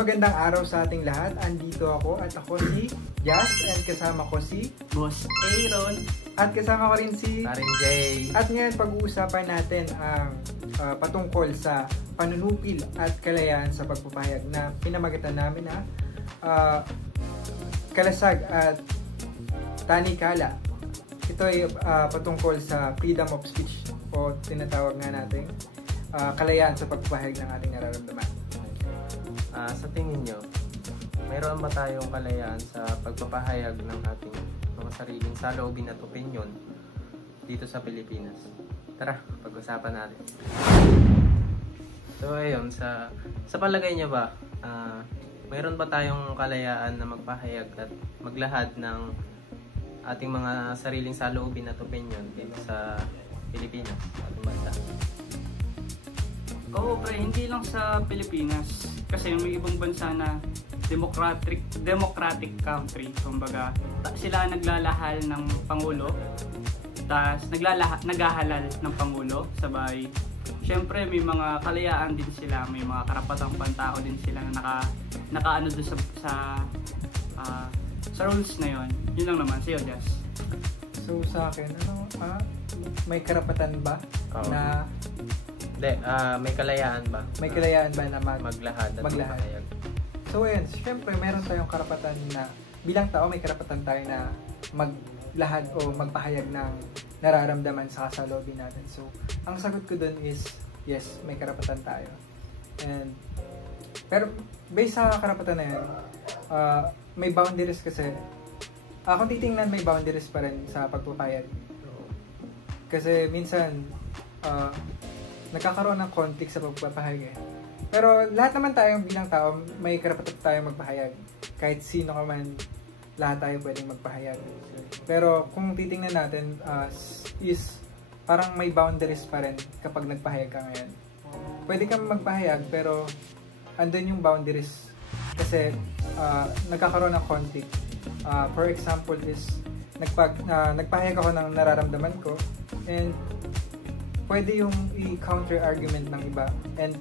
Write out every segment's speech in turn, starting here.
magandang araw sa ating lahat. Andito ako at ako si Jazz and kasama ko si Boss Aaron at kasama ko rin si Karin Jay. At ngayon pag-uusapan natin ang patungkol sa panunupil at kalayaan sa pagpapahayag na pinamagatan namin na kalasag at tanikala. Ito ay patungkol sa freedom of speech o tinatawag nga natin kalayaan sa pagpapahayag ng ating nararamdaman. Sa tingin nyo, mayroon ba tayong kalayaan sa pagpapahayag ng ating mga sariling saloobin at opinion dito sa Pilipinas? Tara, pag-usapan natin. So ayun, sa palagay nyo ba, mayroon ba tayong kalayaan na magpahayag at maglahad ng ating mga sariling saloobin at opinion dito sa Pilipinas, ating bansa? Oo, pre, hindi lang sa Pilipinas. Kasi may ibang bansa na democratic country. Kumbaga, sila naglalahal ng Pangulo. Tapos naghahalal ng Pangulo. Sabay, syempre may mga kalayaan din sila. May mga karapatang pantao din sila na nakaano doon sa rules na yon. Yun lang naman. Sa'yo, Jazz. So sa akin, may karapatan ba na may kalayaan ba? May kalayaan ba na maglahad at magpahayag? So ayun, syempre meron tayong karapatan na bilang tao may karapatan tayo na maglahad o magpahayag ng nararamdaman sa kasalobin natin. So ang sagot ko dun is yes, may karapatan tayo. Pero based sa karapatan na yun, may boundaries kasi. Kung titingnan, may boundaries pa rin sa pagpapahayag. Kasi minsan nagkakaroon ng conflict sa pagpapahayag eh. Pero lahat naman tayo bilang tao, may karapatan tayong magpahayag. Kahit sino ka man, lahat tayo pwedeng magpahayag. Pero kung titingnan natin, is parang may boundaries pa rin kapag nagpahayag ka ngayon. Pwede kang magpahayag pero andun yung boundaries kasi nagkakaroon ng conflict. For example is nagpahayag ako ng nararamdaman ko and pwede yung i-counter argument ng iba and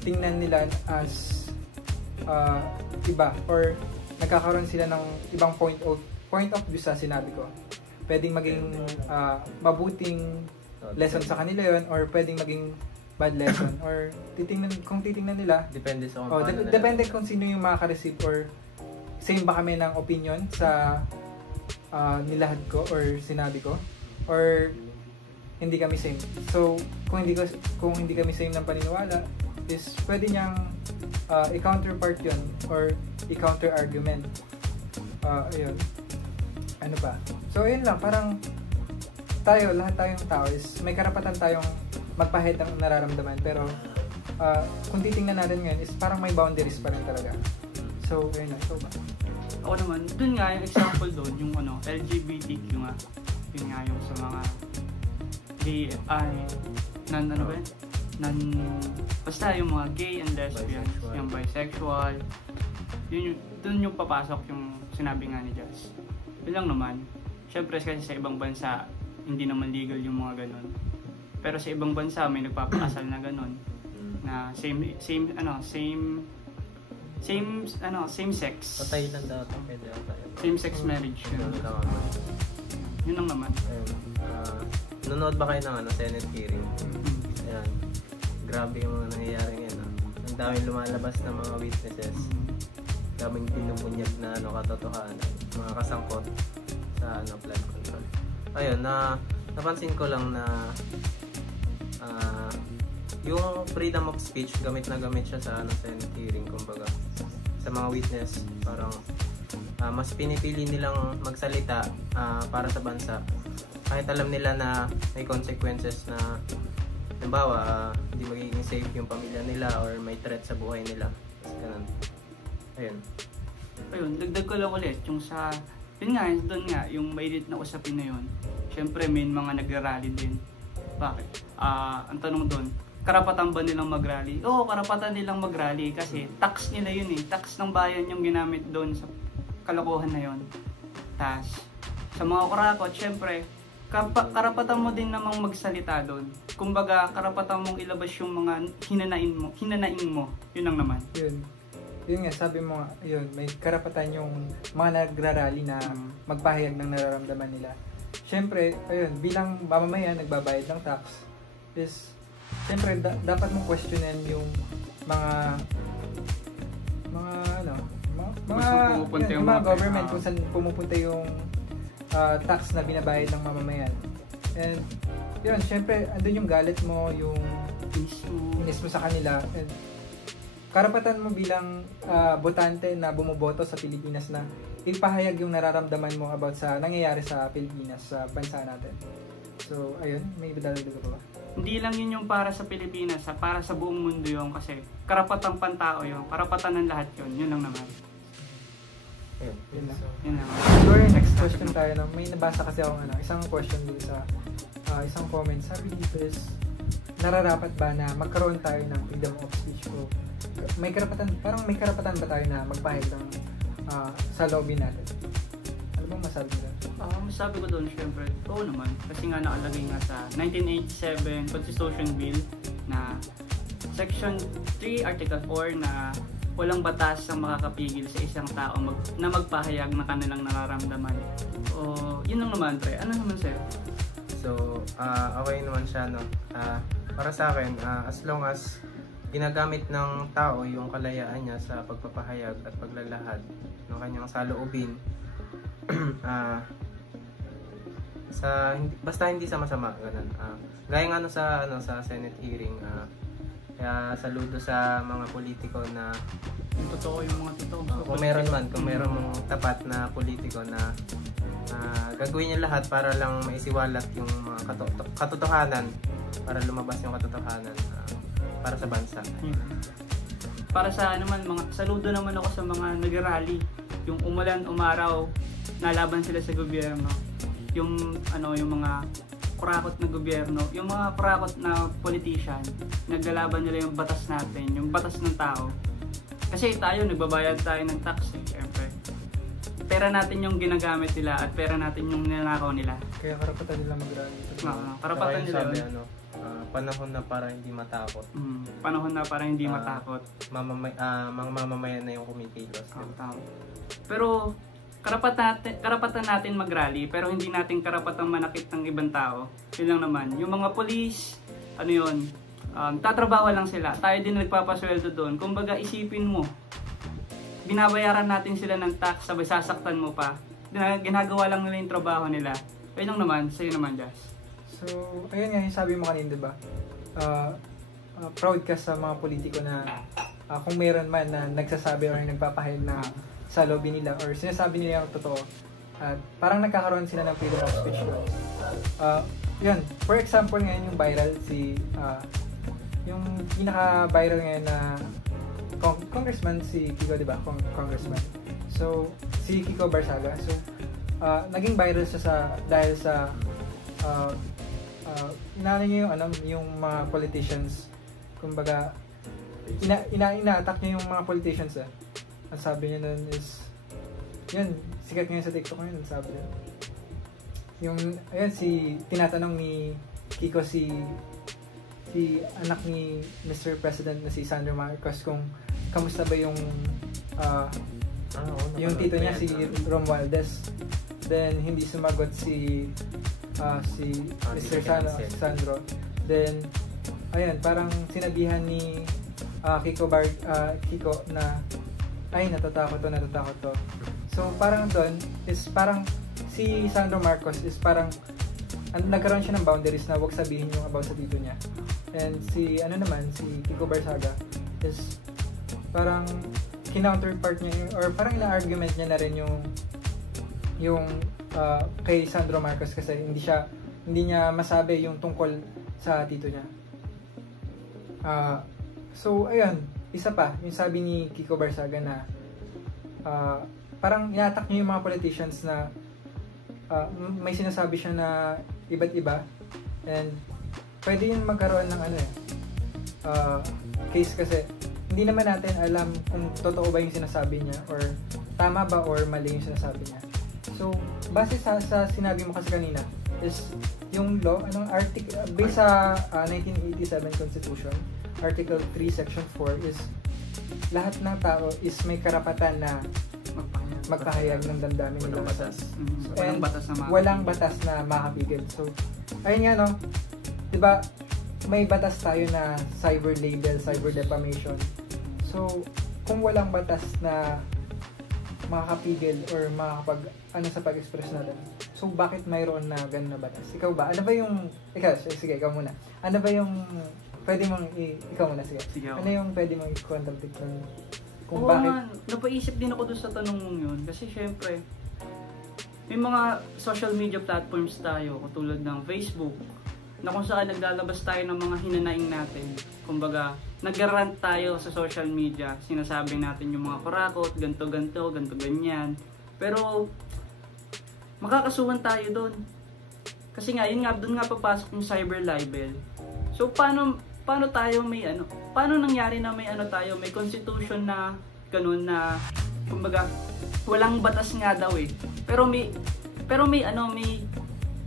tingnan nila as iba or nagkakaroon sila ng ibang point of view sa sinabi ko. Pwedeng maging mabuting lesson sa kanila yon or pwedeng maging bad lesson or kung titingnan nila depende sa depende kung sino yung makaka-receive or same ba kami ng opinion sa nilahad ko or sinabi ko or hindi kami same. So, kung hindi kami same ng paniniwala, is pwede niyang i-counterpart yun or i-counter argument. Ayun. Ano ba? So, ayun lang. Parang lahat tayong tao is may karapatan tayong magpahayag ng nararamdaman. Pero, kung titingnan natin ngayon is parang may boundaries pa rin talaga. So, ayun lang. So, ba? Ako naman, dun nga yung example doon, yung LGBTQ nga. Yun nga yung sa mga gay, basta yung mga gay and lesbian, yung bisexual, dun yung papasok yung sinabi nga ni Jazz. Yun lang naman, syempre kasi sa ibang bansa, hindi naman legal yung mga ganon. Pero sa ibang bansa, may nagpapakasal na ganon, na same sex. Sa Thailand dapat pwede tayo. Same sex marriage. Yun lang naman. Nanonood ba kayo ng Senate hearing? Ayan. Grabe yung mga nangyayari ngayon. Ang daming lumalabas ng mga witnesses. Daming pinubunyag na katotohanan. Mga kasangkot sa flood control. Ayun, napansin ko lang na yung freedom of speech, gamit na gamit siya sa Senate hearing. Kumbaga, sa mga witness, parang mas pinipili nilang magsalita para sa bansa. Kahit alam nila na may consequences na halimbawa, hindi magiging safe yung pamilya nila or may threat sa buhay nila. Ganun. Ayun, dagdag ko lang ulit yung doon nga, yung mainit na usapin na yun. Syempre, may mga nagra-rally din. Bakit? Ang tanong doon, karapatan ba nilang mag-rally? Oo, karapatan nilang mag-rally kasi tax nila yun eh. Tax ng bayan yung ginamit doon sa kalokohan na yun. Tas, sa mga kurakot, syempre, karapatan mo din namang magsalita doon. Kumbaga, karapatan mong ilabas yung mga hinanaing mo. Yun lang naman. Yun. yun nga, sabi mo nga, yun, may karapatan yung mga nagrarally na magpahayag ng nararamdaman nila. Siyempre, ayun, bilang mamamayan, nagbabayad ng tax, is, siyempre, dapat mong questionin yung mga pumupunta yung mga government kung saan pumupunta yung tax na binabayad ng mamamayan. And, yun, siyempre, andun yung galit mo, yung inis mo sa kanila. And, karapatan mo bilang botante na bumoboto sa Pilipinas na ipahayag yung nararamdaman mo about sa nangyayari sa Pilipinas, sa bansa natin. So, ayun, may dadagdag ka ba? Hindi lang yun yung para sa Pilipinas, para sa buong mundo yun kasi karapatang pantao yun, karapatan ng lahat yun lang naman. Yun lang. Yun lang. Sorry, next question tayo. No? May nabasa kasi ako isang question dito sa isang comment. Sabi dito is, nararapat ba na magkaroon tayo ng freedom of speech o may karapatan ba tayo na magpahayag ng sa lobby natin? Ano bang masabi nila? Masabi ko doon, syempre, oo naman. Kasi nga nakalagay nga sa 1987 Constitution Bill na Section 3, Article 4 na walang batas ang makakapigil sa isang tao na magpahayag ng kanilang nararamdaman. Yun lang naman, pre. Ano naman sa'yo? So, okay naman siya, no? Para sa akin, as long as ginagamit ng tao yung kalayaan niya sa pagpapahayag at paglalahad ng kanyang saloobin, basta hindi sa masama, ganun. Gaya nga sa Senate hearing, kaya saludo sa mga politiko na Yung totoo, yung mga totoo. kung meron mong tapat na politiko na gagawin niya lahat para lang maisiwalat yung mga katotohanan, para lumabas yung katotohanan para sa bansa. Para sa saludo naman ako sa mga nag-rally, yung umulan, umaraw, nalaban sila sa gobyerno. Yung mga kurakot na gobyerno, yung mga kurakot na politician, naglalaban nila yung batas natin, yung batas ng tao. Kasi tayo, nagbabayad tayo ng tax, syempre. Pera natin yung ginagamit nila at pera natin yung ninanakaw nila. Kaya karapatan nila mag-rally. Karapatan nila. Sabi, panahon na para hindi matakot. Panahon na para hindi matakot. Mga mamamayan na yung kumikilos. Pero karapatan natin mag-rally, pero hindi natin karapatang manakit ng ibang tao. Yun lang naman. Yung mga police, tatrabaho lang sila. Tayo din nagpapasweldo doon. Kumbaga isipin mo, binabayaran natin sila ng tax, sabay sasaktan mo pa. Ginagawa lang nila yung trabaho nila. Ayun lang naman, sa'yo naman, Jazz. So, ayun nga yung sabi mo kanina, diba? Proud ka sa mga politiko na kung mayroon man na nagsasabi or nagpapahayag na sa lobby nila or sinasabi nila yung totoo at parang nagkakaroon sila ng freedom of speech doon. Yun, for example ngayon yung viral yung pinaka-viral ngayon na congressman si Kiko, diba? Congressman. So, si Kiko Barsaga. So, naging viral siya dahil sa inaano niya yung mga politicians, kumbaga ina-attack niya yung mga politicians. Ang sabi niya nun is yun, sikat ngayon sa TikTok ngayon, sabi niya yung tinatanong ni Kiko si anak ni Mr. President na si Sandro Marcos kung kamusta ba yung yung tito niya si Romualdez. Then hindi sumagot si Mr. Sandro. Then ayun, parang sinabihan ni Kiko na ay natatakot to. So parang doon is parang si Sandro Marcos is parang nagkaroon siya ng boundaries na wag sabihin yung about sa tito niya. And si Kiko Barsaga is parang kinounterpart niya or parang ina-argument niya na rin yung kay Sandro Marcos kasi hindi niya masabi yung tungkol sa tito niya. So ayun, isa pa yung sabi ni Kiko Barsaga na parang i-attack niya yung mga politicians na may sinasabi siya na iba't iba and pwede yung magkaroon ng case kasi hindi naman natin alam kung totoo ba yung sinasabi niya or tama ba or mali yung sinasabi niya. So, base sa sinabi mo kasi kanina is yung law, based sa 1987 Constitution, Article 3, Section 4 is lahat ng tao is may karapatan na magpahayag ng damdamin Walang nila. batas. Walang And batas na walang batas na makakapigil. So, ayun nga no, di ba, may batas tayo na cyber label, cyber defamation. So, kung walang batas na makakapigil or makakapag, sa pag-express natin, so bakit mayroon na ganun na batas? Ikaw ba? Ano ba yung, sige, ikaw muna. Ano ba yung, pwede mong, ikaw muna, sige. Sige, Ano yung pwede mong i-contradict kung Oo bakit? nga, napaisip din ako doon sa tanong mong yun. Kasi syempre, may mga social media platforms tayo, katulad ng Facebook, na kung saan naglalabas tayo ng mga hinanaing natin. Kumbaga, nag-rant tayo sa social media, sinasabi natin yung mga kurakot, ganto, ganyan. Pero, makakasuhan tayo doon. Kasi nga, yun nga, doon nga papasok yung cyber libel. So, paano tayo paano nangyari na may constitution na ganun na, kumbaga, walang batas nga daw eh. Pero may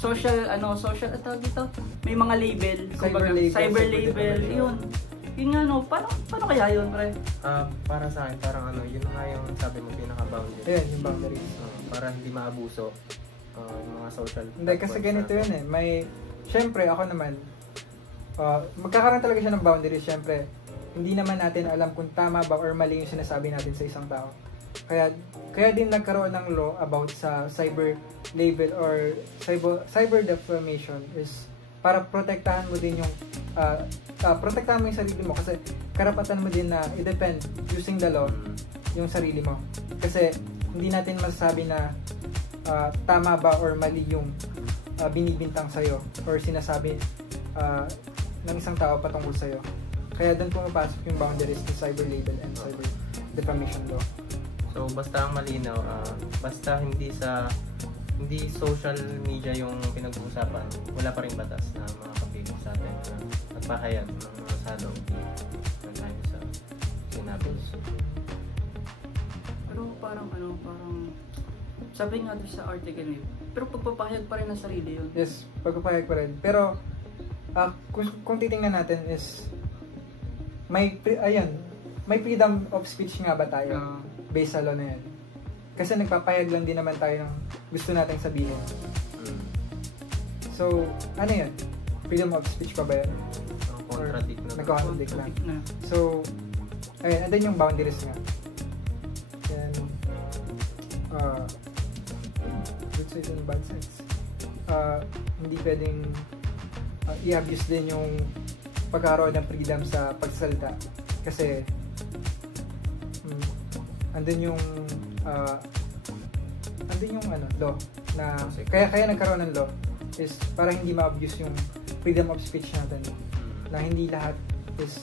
social tawag dito, may mga label, kumbaga, cyber label, yun. Yun nga paano kaya yun, pre? Para sa akin, parang yun nga yung sabi mo, pinaka-boundary. Ayun, yung boundaries. Para hindi maabuso yung mga social Hindi, kasi ganito yun eh. Syempre, ako naman, magkakaroon talaga siya ng boundaries. Syempre, hindi naman natin alam kung tama ba or mali yung sinasabi natin sa isang tao. Kaya din nagkaroon ng law about sa cyber label or cyber defamation is para protektahan mo din yung protektahan mo yung sarili mo, kasi karapatan mo din na i-defend using the law yung sarili mo. Kasi hindi natin masasabi na tama ba or mali yung binibintang sa'yo or sinasabi ng isang tao patungkol sa'yo. Kaya doon pumapasok yung boundaries ng cyber label and cyber defamation law. So basta ang malinaw, basta hindi social media yung pinag-uusapan, wala pa ring batas na makakapigil sa atin na magpahayag ng mga salo ng tayo sa sinabi. Pero parang sabi nga doon sa article niyo, pero pagpapahayag pa rin ng sarili yun. Yes, pagpapahayag pa rin. Pero kung titingnan natin is may freedom of speech nga ba tayo based sa law na yan? Kasi nagpapahayag lang din naman tayo ng gusto nating sabihin. So, ano yun? Freedom of speech pa ba yun? Contradict na. Nagko-contradict na. So, ayun, and then yung boundaries nga. Yan, good sides and bad sides. Hindi pwedeng i-abuse din yung pagkakaroon ng freedom sa pagsalita. Kasi, andun yung law na kaya nagkaroon ng law is para hindi ma-abuse yung freedom of speech natin, na hindi lahat is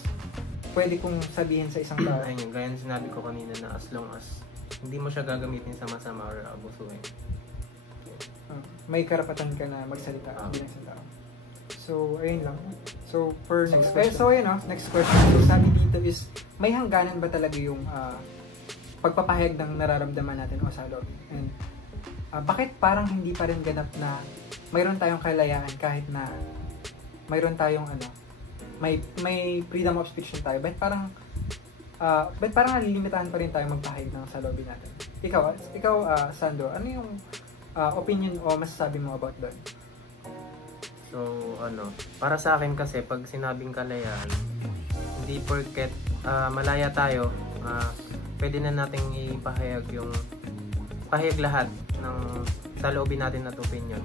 pwede kong sabihin sa isang tao. Ayun, gaya ng sinabi ko kanina na as long as hindi mo siya gagamitin sa masama or abusuhin, may karapatan ka na magsalita bilang isang tao. So, ayun lang. So, for next question. So, ayun next question. So, sabi dito is, may hangganan ba talaga yung pagpapahayag ng nararamdaman natin o sa loob? And bakit parang hindi pa rin ganap na mayroon tayong kalayaan kahit na mayroon tayong may freedom of speech tayo? Bakit parang nalilimitahan pa rin tayo magpahayag ng sa loob natin? Ikaw Sando, ano yung opinion o masasabi mo about that? So, para sa akin kasi, pag sinabing kalayaan, hindi porket malaya tayo, pwede na nating ipahayag lahat ng saloobin natin at opinion.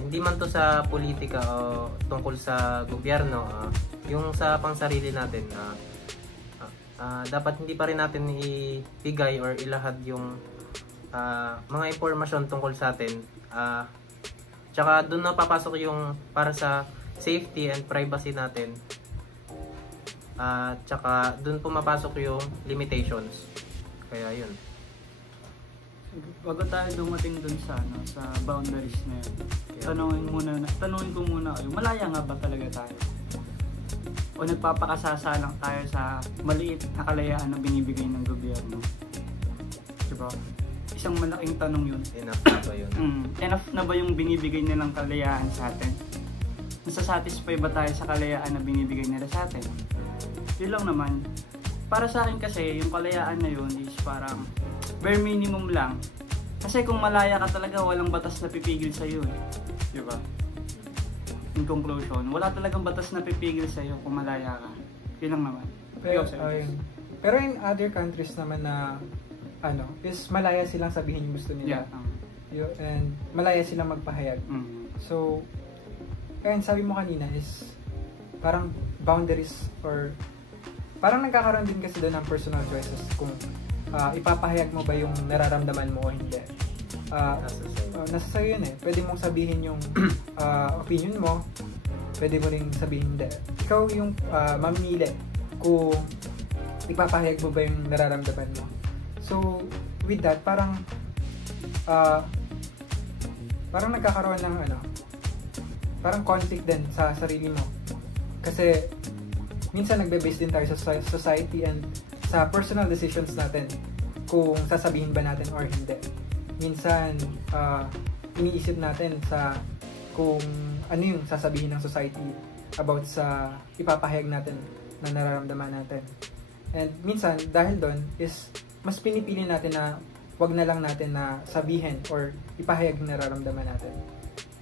Hindi man to sa politika o tungkol sa gobyerno, yung sa pangsarili natin, dapat hindi pa rin natin ibigay or ilahad yung mga impormasyon tungkol sa atin. Tsaka doon na papasok yung para sa safety and privacy natin. Tsaka doon pumapasok yung limitations. Kaya yun. Bago tayo dumating dun sa boundaries na yun, tanungin ko muna kayo, malaya nga ba talaga tayo? O nagpapakasasa lang tayo sa maliit na kalayaan na binibigay ng gobyerno? Diba? Isang malaking tanong yun. Enough na ba yun? Enough na ba yung binibigay nilang kalayaan sa atin? Nasasatisfy ba tayo sa kalayaan na binibigay nila sa atin? Yun lang naman. para sa akin kasi, yung kalayaan na yun is parang bare minimum lang. Kasi kung malaya ka talaga, walang batas na pipigil sa'yo eh. Di ba? In conclusion, wala talagang batas na pipigil sa'yo kung malaya ka. Yun lang naman. Pero in other countries naman na is malaya silang sabihin yung gusto nila. Yeah. And malaya silang magpahayag. So, ayun, sabi mo kanina is parang boundaries or parang nagkakaroon din kasi doon ng personal choices kung ipapahayag mo ba yung nararamdaman mo o hindi. Nasa sa'yo yun eh. Pwede mong sabihin yung opinion mo, pwede mo rin sabihin hindi. Ikaw yung mamili kung ipapahayag mo ba yung nararamdaman mo. So, with that, parang nagkakaroon ng parang conflict din sa sarili mo. Kasi minsan nagbe-base din tayo sa society and sa personal decisions natin kung sasabihin ba natin or hindi. Minsan iniisip natin sa kung ano yung sasabihin ng society about sa ipapahayag natin na nararamdaman natin. And minsan dahil doon is mas pinipili natin na wag na lang natin na sabihin or ipahayag yung nararamdaman natin.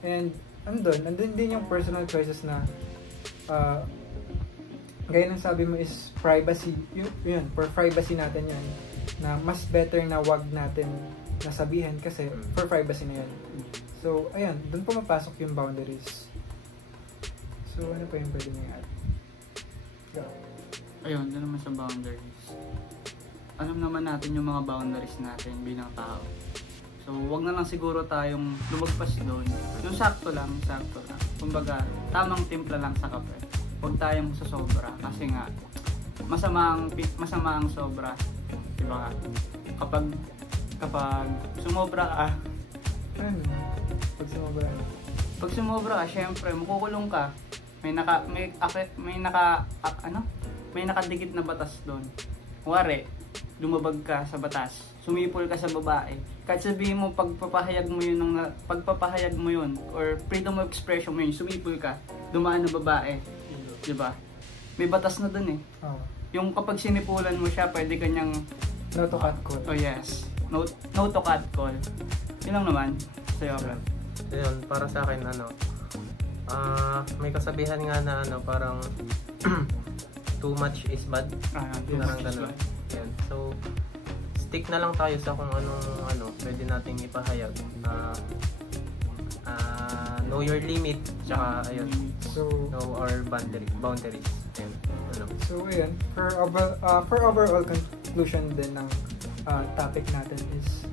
And andun din yung personal choices na gaya ng sabi mo is privacy. Yun, for privacy natin yun. Na mas better na wag natin nasabihin kasi for privacy na yun. So, ayun, doon pumapasok yung boundaries. So, ano pa yung pwede nangyari? Go. Ayun, doon naman sa boundaries. Alam naman natin yung mga boundaries natin bilang tao. So, wag na lang siguro tayong lumagpas doon. Yung sakto lang. Kumbaga, tamang timpla lang sa kape. Huwag tayong sasobra kasi nga masama ang sobra. Diba? Kapag sumobra ka, pag sumobra ka, syempre makukulong ka. May nakadikit na batas doon. Kuwari, lumabag ka sa batas, sumipol ka sa babae. Kahit sabihin mo pagpapahayag mo yun or freedom of expression mo yun, sumipol ka, dumaan na babae. Diba? May batas na dun eh. Yung kapag sinipulan mo siya, pwede kanyang no to catcall. Oh yes. No to catcall. Yun lang naman. Sa'yo, Brad. So yun, para sa akin may kasabihan nga na parang too much is bad. Parang ganun. Yan. So stick na lang tayo sa kung anong pwede nating ipahayag. Know your limit, tsaka ayun. So, know our boundaries. Ayun. So, ayun. For overall conclusion din ng topic natin is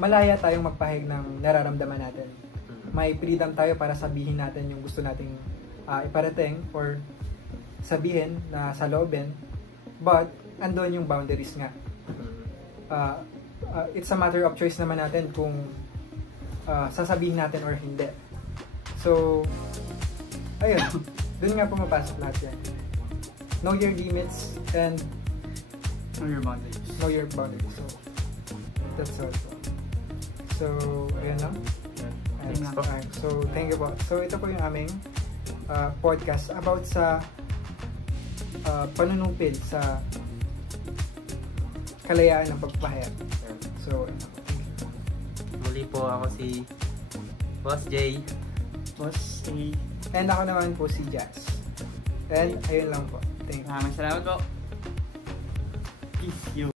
malaya tayong magpahayag ng nararamdaman natin. May freedom tayo para sabihin natin yung gusto nating iparating or sabihin na saloobin. But, andun yung boundaries nga. It's a matter of choice naman natin kung sasabihin natin or hindi. So, ayun. Doon nga pumapasok lahat yan. Know your limits and know your boundaries. So, that's all. So, ayun lang. So, thank you po. So, ito po yung aming podcast about sa panunupil sa kalayaan ng pagpapahayag. So, muli po ako si Boss J. Boss A. And ako naman po si Jazz. And ayun lang po. Thank you. Maraming salamat po. Peace you.